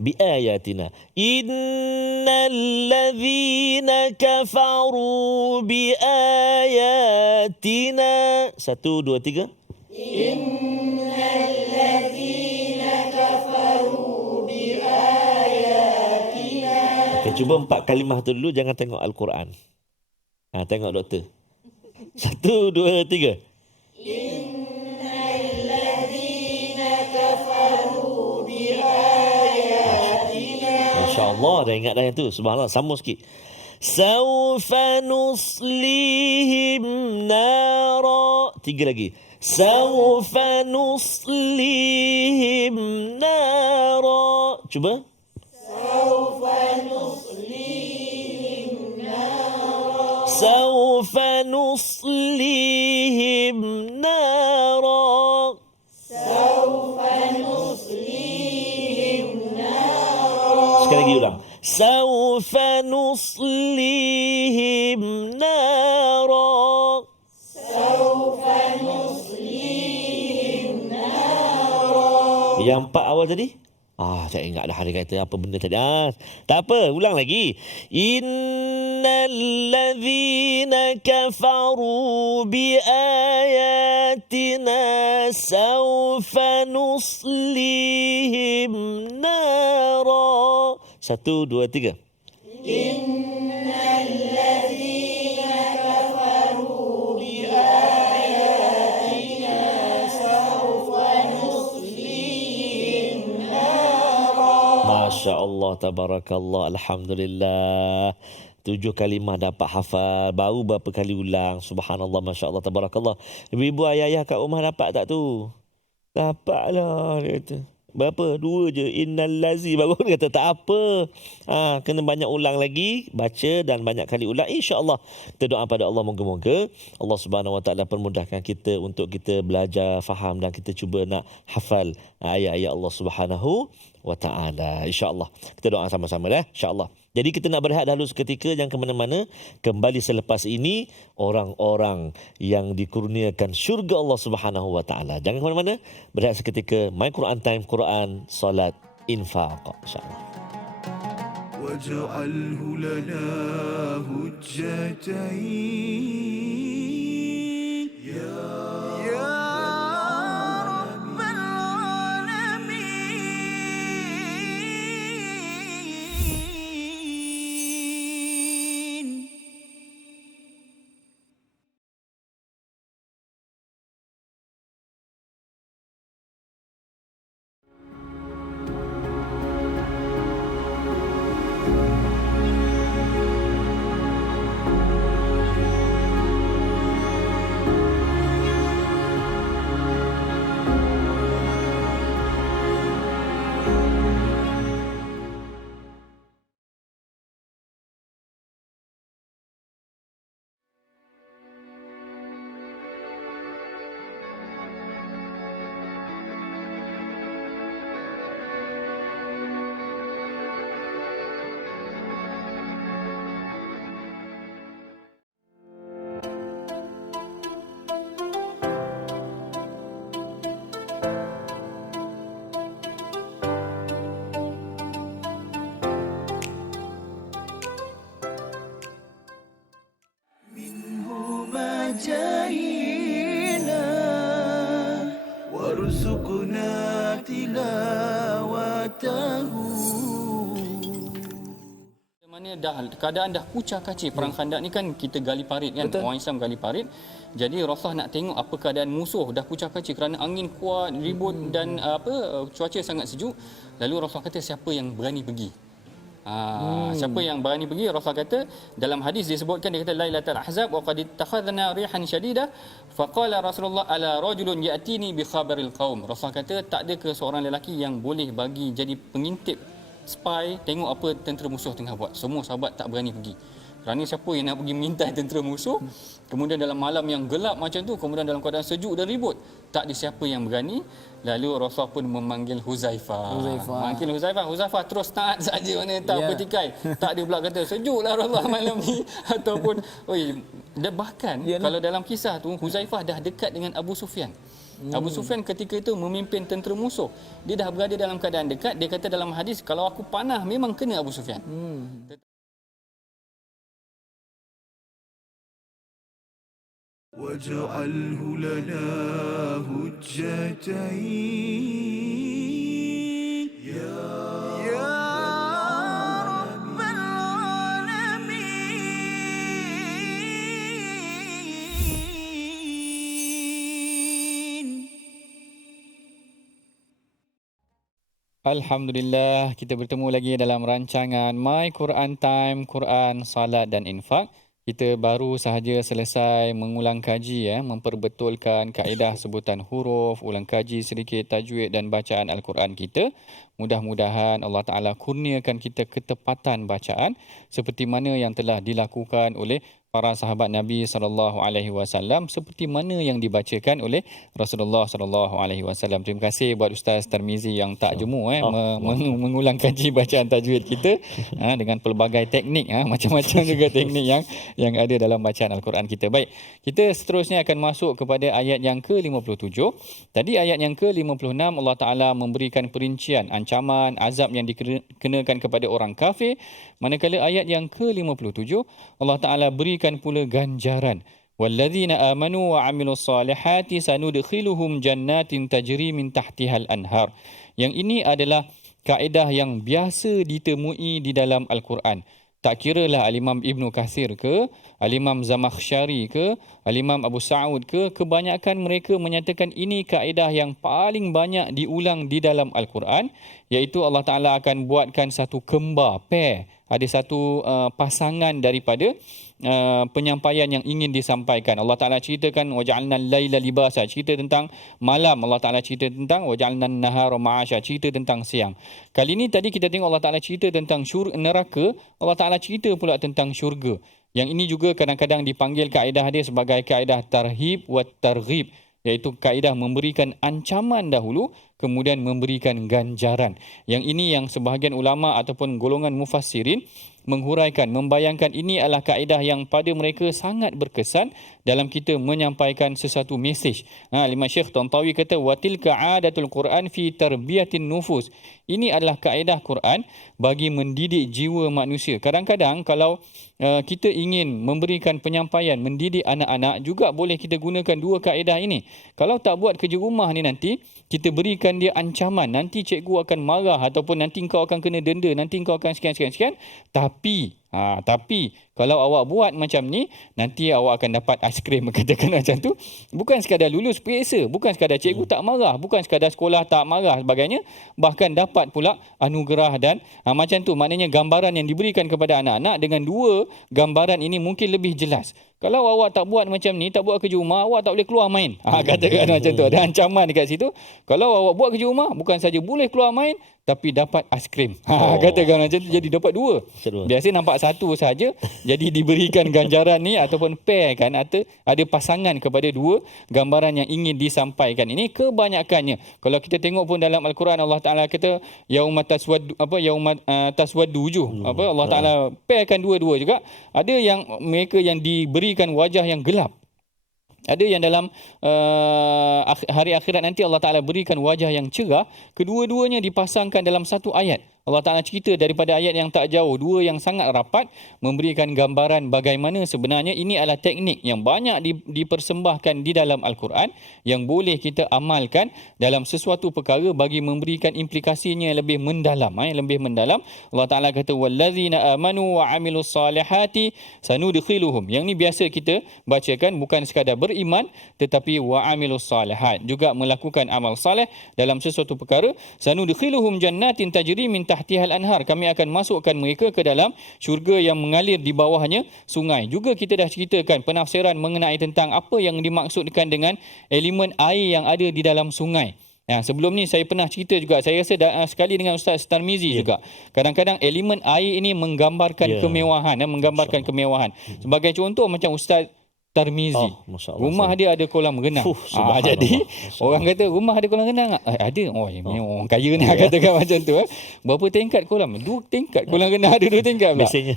biayatina. Innal ladzina kafaru biayatina. 1, 2, 3. Innal ladzina kafaru biayatina. Okay, cuba 4 kalimah tu dulu, jangan tengok Al-Quran. Tengok doktor. 1, 2, 3. InsyaAllah dah ingat dah yang tu. Subhanallah, sambung sikit. Sawfa nuslihim nara. 3 lagi. Sawfa nuslihim nara. Cuba. Sawfa nuslihim nara. Sawfa nuslihim nara. Sekali lagi ulang. Sawfa nuslihim nara. Yang 4 awal tadi? Tak ingat dah hari kata apa benda tadi. Tak apa, ulang lagi. Innal ladzina kafaru bi ayatina sawfa nuslihim nara. 1, 2, 3. Masya Allah, tabarakallah, alhamdulillah. 7 kalimah dapat hafal. Baru berapa kali ulang. Subhanallah, Masya Allah, tabarakallah. Ibu-ibu, ayah-ayah kat rumah dapat tak tu? Dapatlah, dia kata. Berapa? 2 je. Innal lazi. Baru dia kata tak apa. Kena banyak ulang lagi. Baca dan banyak kali ulang. InsyaAllah. Kita doa pada Allah. Moga-moga Allah Subhanahu Wa Taala permudahkan kita untuk kita belajar, faham dan kita cuba nak hafal ayat-ayat Allah Subhanahu Wa Taala. InsyaAllah. Kita doa sama-sama dah. InsyaAllah. Jadi kita nak berehat dahulu seketika, jangan ke mana-mana. Kembali selepas ini orang-orang yang dikurniakan syurga Allah Subhanahu Wa Taala. Jangan ke mana-mana. Berehat seketika. My Quran Time, Quran, Salat, Infaq. InsyaAllah. واجعله لنا هجتين يا رب العالمين. جاهنا وارزقنا تلاوته. Mana dah keadaan dah kucar kacir. Perang Khandak ni kan kita gali parit kan. Betul. Orang Islam gali parit. Jadi Rasulullah nak tengok apa keadaan musuh dah kucar kacir kerana angin kuat, ribut dan cuaca sangat sejuk. Lalu Rasulullah kata siapa yang berani pergi? Siapa yang berani pergi? Rasulullah kata dalam hadis disebutkan, dia kata Lailatul Ahzab wa qad ittakhadna rihan shadidah faqala Rasulullah ala rajulun ya'tini bi khabaril qaum. Rasulullah kata tak ada ke seorang lelaki yang boleh bagi jadi pengintip, spy, tengok apa tentera musuh tengah buat. Semua sahabat tak berani pergi. Kerana siapa yang nak pergi mengintai tentera musuh, kemudian dalam malam yang gelap macam tu, kemudian dalam keadaan sejuk dan ribut, tak ada siapa yang berani. Lalu Rasulullah pun memanggil Huzaifah. Manggil Huzaifah terus taat saja, mana tak bertikai. Tak ada pula kata sejuklah Rasulullah malam ni ataupun bahkan kalau dalam kisah tu Huzaifah dah dekat dengan Abu Sufyan. Abu Sufyan ketika itu memimpin tentera musuh. Dia dah berada dalam keadaan dekat. Dia kata dalam hadis, kalau aku panah memang kena Abu Sufyan. واجعله لنا هجتين يا رب العالمين. Alhamdulillah, kita bertemu lagi dalam rancangan My Quran Time, Quran, Salat dan Infak. Kita baru sahaja selesai mengulang kaji, memperbetulkan kaedah sebutan huruf, ulang kaji sedikit tajwid dan bacaan Al-Quran kita. Mudah-mudahan Allah Ta'ala kurniakan kita ketepatan bacaan seperti mana yang telah dilakukan oleh para sahabat Nabi SAW seperti mana yang dibacakan oleh Rasulullah SAW. Terima kasih buat Ustaz Tarmizi yang tak jemu mengulang kaji bacaan tajwid kita dengan pelbagai teknik, macam-macam juga teknik yang ada dalam bacaan Al-Quran kita. Baik, kita seterusnya akan masuk kepada ayat yang ke-57. Tadi ayat yang ke-56 Allah Taala memberikan perincian ancaman azab yang dikenakan kepada orang kafir, manakala ayat yang ke-57 Allah Taala berikan pula ganjaran. Walladzina amanu wa amilus salihati sanudkhiluhum jannatin tajri min tahtihal anhar. Yang ini adalah kaedah yang biasa ditemui di dalam Al-Quran. Tak kiralah Al-Imam Ibn Kathir ke, Al-Imam Zamakhsyari ke, Al-Imam Abu Sa'ud ke, kebanyakan mereka menyatakan ini kaedah yang paling banyak diulang di dalam Al-Quran, iaitu Allah Ta'ala akan buatkan satu kembar, pair. Ada satu pasangan daripada penyampaian yang ingin disampaikan. Allah Ta'ala ceritakan waja'alna al-laila libasa, cerita tentang malam. Allah Ta'ala cerita tentang waja'alna an-nahara ma'asha, cerita tentang siang. Kali ini tadi kita tengok Allah Ta'ala cerita tentang neraka, Allah Ta'ala cerita pula tentang syurga. Yang ini juga kadang-kadang dipanggil kaedah dia sebagai kaedah tarhib wa targhib, iaitu kaedah memberikan ancaman dahulu kemudian memberikan ganjaran. Yang ini yang sebahagian ulama ataupun golongan mufassirin menghuraikan, membayangkan ini adalah kaedah yang pada mereka sangat berkesan dalam kita menyampaikan sesuatu mesej. Imam Syekh Tantawi kata watilka adatul Quran fi tarbiyatin nufus. Ini adalah kaedah Quran bagi mendidik jiwa manusia. Kadang-kadang kalau kita ingin memberikan penyampaian, mendidik anak-anak, juga boleh kita gunakan dua kaedah ini. Kalau tak buat kerja rumah ni nanti, kita berikan dia ancaman, nanti cikgu akan marah ataupun nanti kau akan kena denda, nanti kau akan sekian. Tapi kalau awak buat macam ni, nanti awak akan dapat aiskrim, katakan macam tu. Bukan sekadar lulus periksa, bukan sekadar cikgu tak marah, bukan sekadar sekolah tak marah sebagainya, bahkan dapat pula anugerah dan macam tu. Maknanya gambaran yang diberikan kepada anak-anak dengan dua gambaran ini mungkin lebih jelas. Kalau awak tak buat macam ni, tak buat kerja rumah, awak tak boleh keluar main. Katakan macam tu. Ada ancaman dekat situ. Kalau awak buat kerja rumah, bukan saja boleh keluar main, tapi dapat aiskrim. Katakan macam tu, jadi dapat dua. Biasa nampak satu saja, jadi diberikan ganjaran ni ataupun pair kan, atau ada pasangan kepada dua gambaran yang ingin disampaikan. Ini kebanyakannya. Kalau kita tengok pun dalam Al-Quran, Allah Taala kata yauma taswaddu wujuh. Allah Taala pairkan dua-dua juga. Ada yang mereka yang diberikan wajah yang gelap. Ada yang dalam hari akhirat nanti Allah Ta'ala berikan wajah yang cerah. Kedua-duanya dipasangkan dalam satu ayat. Allah Ta'ala cerita daripada ayat yang tak jauh, dua yang sangat rapat, memberikan gambaran bagaimana sebenarnya ini adalah teknik yang banyak dipersembahkan di dalam Al-Quran yang boleh kita amalkan dalam sesuatu perkara bagi memberikan implikasinya yang lebih mendalam. Allah Ta'ala kata wallazina amanu wa amilus salihati sanudkhiluhum. Yang ni biasa kita bacakan, bukan sekadar beriman tetapi wa amilus salihat, juga melakukan amal saleh dalam sesuatu perkara. Sanudkhiluhum jannatin tajri min tahtihal anhar. Kami akan masukkan mereka ke dalam syurga yang mengalir di bawahnya sungai. Juga kita dah ceritakan penafsiran mengenai tentang apa yang dimaksudkan dengan elemen air yang ada di dalam sungai. Sebelum ni saya pernah cerita juga, saya rasa sekali dengan Ustaz Tarmizi juga. Kadang-kadang elemen air ini menggambarkan kemewahan, kemewahan. Sebagai contoh macam Ustaz Tarmizi, rumah dia ada kolam renang. Jadi orang kata rumah ada kolam renang, ada. Orang kaya ni katakan macam tu. Berapa tingkat kolam? 2 tingkat kolam renang, ada 2 tingkat pula. Biasanya.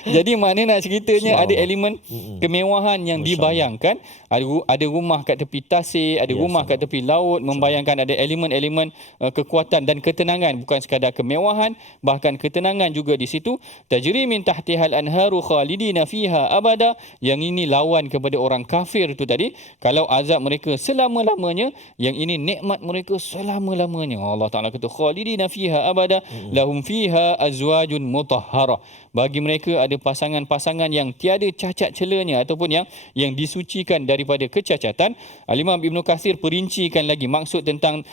Jadi maknanya nak ceritanya ada elemen kemewahan yang dibayangkan. Ada rumah kat tepi tasik, ada rumah kat tepi laut, membayangkan ada elemen-elemen kekuatan dan ketenangan. Bukan sekadar kemewahan, bahkan ketenangan juga di situ. Tajri min tahtihal anharu khalidina fiha abada. Yang ini lawan kepada orang kafir tu tadi. Kalau azab mereka selama-lamanya, yang ini nikmat mereka selama-lamanya. Allah Ta'ala kata khalidina fiha abada lahum fiha azwajun mutahhara. Bagi mereka ada pasangan-pasangan yang tiada cacat celanya ataupun yang disucikan daripada kecacatan. Al-Imam Ibn Kathir perincikan lagi maksud tentang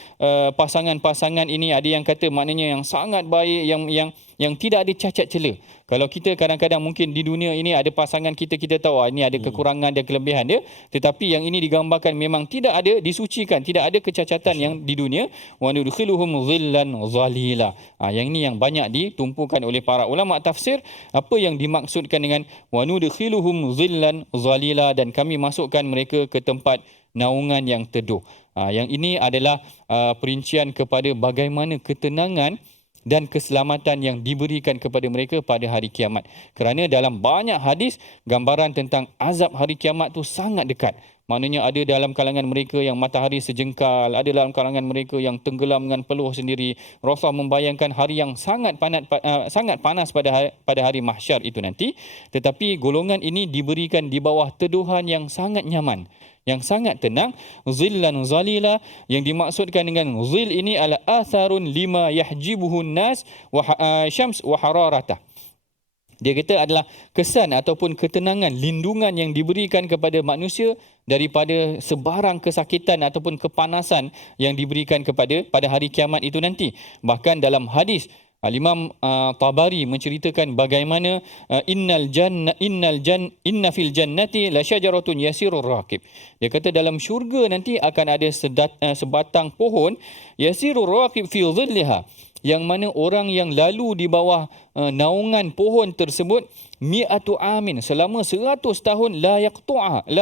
pasangan-pasangan ini. Ada yang kata maknanya yang sangat baik, yang yang tidak ada cacat cela. Kalau kita kadang-kadang mungkin di dunia ini ada pasangan kita tahu ini ada kekurangan dan kelebihan dia, tetapi yang ini digambarkan memang tidak ada, disucikan, tidak ada kecacatan yang di dunia. Wa nudkhiluhum dhillan zalila. Yang ini yang banyak ditumpukan oleh para ulama tafsir, apa yang dimaksudkan dengan wa nudkhiluhum dhillan zalila, dan kami masukkan mereka ke tempat naungan yang teduh. Yang ini adalah perincian kepada bagaimana ketenangan dan keselamatan yang diberikan kepada mereka pada hari kiamat. Kerana dalam banyak hadis, gambaran tentang azab hari kiamat tu sangat dekat. Maknanya ada dalam kalangan mereka yang matahari sejengkal, ada dalam kalangan mereka yang tenggelam dengan peluh sendiri. Rasulullah membayangkan hari yang sangat panas pada hari mahsyar itu nanti. Tetapi golongan ini diberikan di bawah teduhan yang sangat nyaman, yang sangat tenang. Zillan zalila, yang dimaksudkan dengan zil ini adalah atharun lima yahjibuhun nas wa syams wa hararatah. Dia kata adalah kesan ataupun ketenangan, lindungan yang diberikan kepada manusia daripada sebarang kesakitan ataupun kepanasan yang diberikan pada hari kiamat itu nanti. Bahkan dalam hadis Al-Imam Tabari menceritakan bagaimana inna fil jannati la syajaratun yasirur raqib. Dia kata dalam syurga nanti akan ada sebatang pohon yasirur raqib fi dhilliha, yang mana orang yang lalu di bawah naungan pohon tersebut mi'atu amin, selama 100 tahun la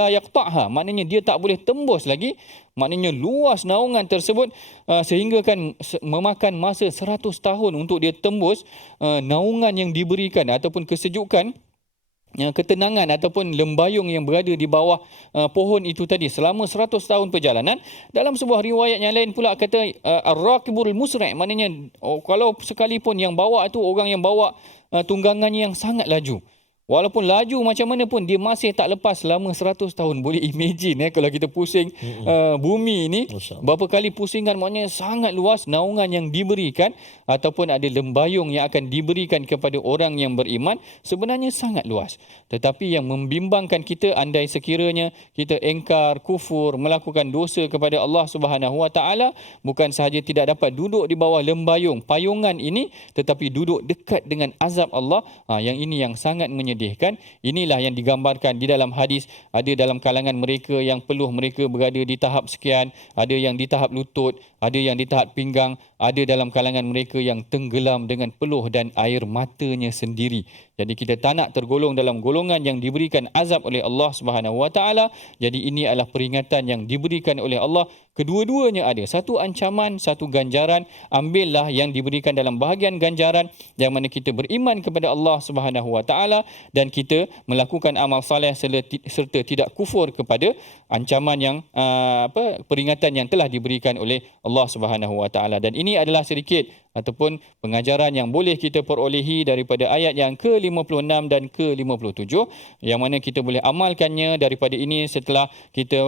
yaqta'ha, maknanya dia tak boleh tembus lagi. Maknanya luas naungan tersebut sehingga kan memakan masa 100 tahun untuk dia tembus naungan yang diberikan ataupun kesejukan, ketenangan ataupun lembayung yang berada di bawah pohon itu tadi selama 100 tahun perjalanan. Dalam sebuah riwayat yang lain pula kata ar-raqibul musri', maknanya kalau sekalipun yang bawa tu orang yang bawa tunggangannya yang sangat laju, walaupun laju macam mana pun dia masih tak lepas selama 100 tahun. Boleh imagine kalau kita pusing bumi ini berapa kali pusingan, maknanya sangat luas naungan yang diberikan ataupun ada lembayung yang akan diberikan kepada orang yang beriman, sebenarnya sangat luas. Tetapi yang membimbangkan kita, andai sekiranya kita engkar, kufur, melakukan dosa kepada Allah Subhanahu Wa Taala, bukan sahaja tidak dapat duduk di bawah lembayung payungan ini, tetapi duduk dekat dengan azab Allah. Yang ini yang sangat menyedihkan. Inilah yang digambarkan di dalam hadis. Ada dalam kalangan mereka yang peluh mereka berada di tahap sekian, ada yang di tahap lutut, ada yang di tahap pinggang, ada dalam kalangan mereka yang tenggelam dengan peluh dan air matanya sendiri. Jadi kita tak nak tergolong dalam golongan yang diberikan azab oleh Allah Subhanahu Wa Taala. Jadi ini adalah peringatan yang diberikan oleh Allah. Kedua-duanya ada satu ancaman, satu ganjaran. Ambillah yang diberikan dalam bahagian ganjaran, yang mana kita beriman kepada Allah Subhanahu Wa Taala dan kita melakukan amal soleh serta tidak kufur kepada ancaman yang peringatan yang telah diberikan oleh Allah Subhanahu Wa Taala. Dan ini adalah sedikit ataupun pengajaran yang boleh kita perolehi daripada ayat yang ke-56 dan ke-57, yang mana kita boleh amalkannya daripada ini setelah kita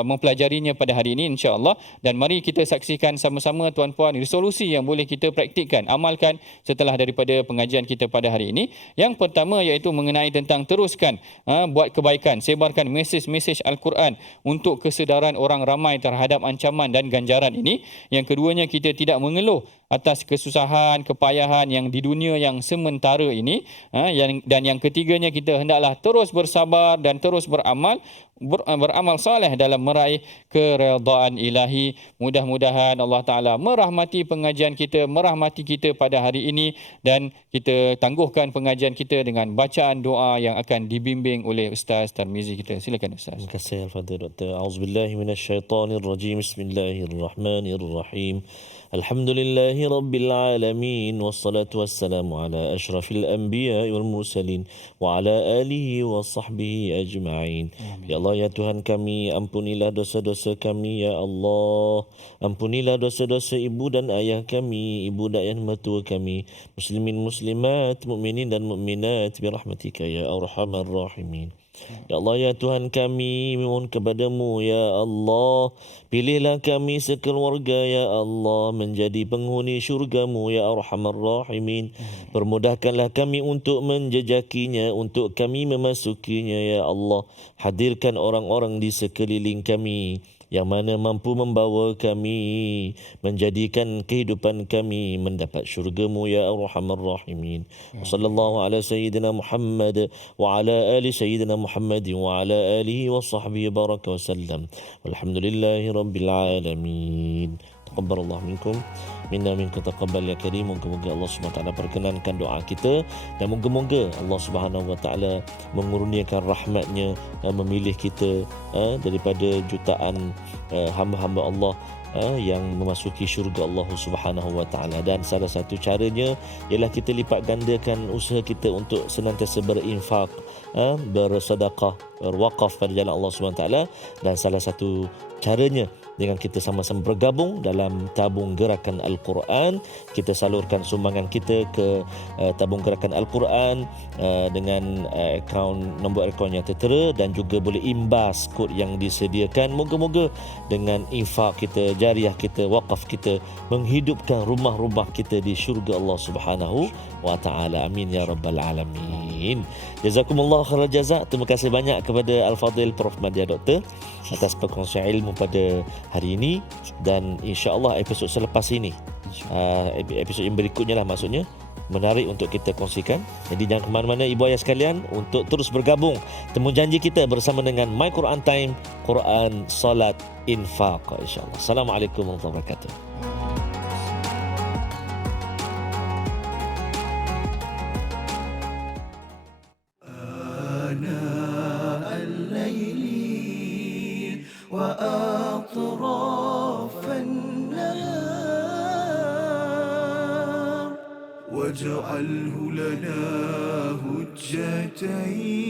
mempelajarinya pada hari ini insya-Allah. Dan mari kita saksikan sama-sama tuan-puan resolusi yang boleh kita praktikkan, amalkan setelah daripada pengajian kita pada hari ini. Yang pertama iaitu mengenai tentang teruskan buat kebaikan, sebarkan mesej-mesej Al-Quran untuk kesedaran orang ramai terhadap ancaman dan ganjaran ini. Yang keduanya, kita tidak mengeluh atas kesusahan, kepayahan yang di dunia yang sementara ini. Dan yang ketiganya, kita hendaklah terus bersabar dan terus beramal saleh dalam meraih keredaan ilahi. Mudah-mudahan Allah Ta'ala merahmati pengajian kita, merahmati kita pada hari ini, dan kita tangguhkan pengajian kita dengan bacaan doa yang akan dibimbing oleh Ustaz Tarmizi kita. Silakan Ustaz. Terima kasih Al-Fadhil Dr. A'udzubillahi minasyaitonirrajim. Bismillahirrahmanirrahim. Alhamdulillahi Rabbil Alamin. Wassalatu wassalamu ala ashrafil anbiya wal mursalin wa ala alihi wa sahbihi ajma'in. Ya Allah, ya Tuhan kami, ampunilah dosa-dosa kami ya Allah. Ampunilah dosa-dosa ibu dan ayah kami, ibu dan ayah mertua kami, muslimin muslimat, mukminin dan mukminat birahmatika ya arhamar rahimin. Ya Allah, ya Tuhan kami, mohon kepadamu ya Allah, pilihlah kami sekeluarga ya Allah menjadi penghuni syurgamu ya arhamar rahimin. Permudahkanlah kami untuk menjejakinya, untuk kami memasukinya ya Allah. Hadirkan orang-orang di sekeliling kami yang mana mampu membawa kami, menjadikan kehidupan kami mendapat syurga-Mu ya Arhamar Rahimin. Sallallahu ala sayyidina Muhammad wa ala ali sayyidina Muhammad wa ala alihi wa sahbihi baraka wasallam. Walhamdulillahi rabbil alamin. Taqabbalallahu minkum minna minkum taqabbal ya karim. Moga-moga Allah Subhanahu wa taala perkenankan doa kita dan moga-moga Allah Subhanahu wa taala mengurniakan rahmat-Nya, memilih kita daripada jutaan hamba-hamba Allah yang memasuki syurga Allah Subhanahu wa taala. Dan salah satu caranya ialah kita lipat gandakan usaha kita untuk senantiasa berinfak, bersedekah, berwakaf pada jalan Allah Subhanahu wa taala, dan salah satu caranya dengan kita sama-sama bergabung dalam tabung gerakan Al-Quran. Kita salurkan sumbangan kita ke tabung gerakan Al-Quran dengan nombor akaun yang tertera, dan juga boleh imbas kod yang disediakan. Moga-moga dengan infak kita, jariah kita, wakaf kita menghidupkan rumah-rumah kita di syurga Allah Subhanahu wa taala. Amin ya rabbal alamin. Jazakumullah khairal jazak. Terima kasih banyak kepada Al-Fadhil Prof Madya Doktor atas perkongsian ilmu pada hari ini, dan insya-Allah episod selepas ini, episod yang berikutnya lah maksudnya, menarik untuk kita kongsikan. Jadi jangan ke mana-mana ibu ayah sekalian untuk terus bergabung. Temu janji kita bersama dengan My Quran Time, Quran, Salat, Infaq, insya-Allah. Assalamualaikum warahmatullahi wabarakatuh. آناء الليل وأطراف النهار واجعله لنا هجتين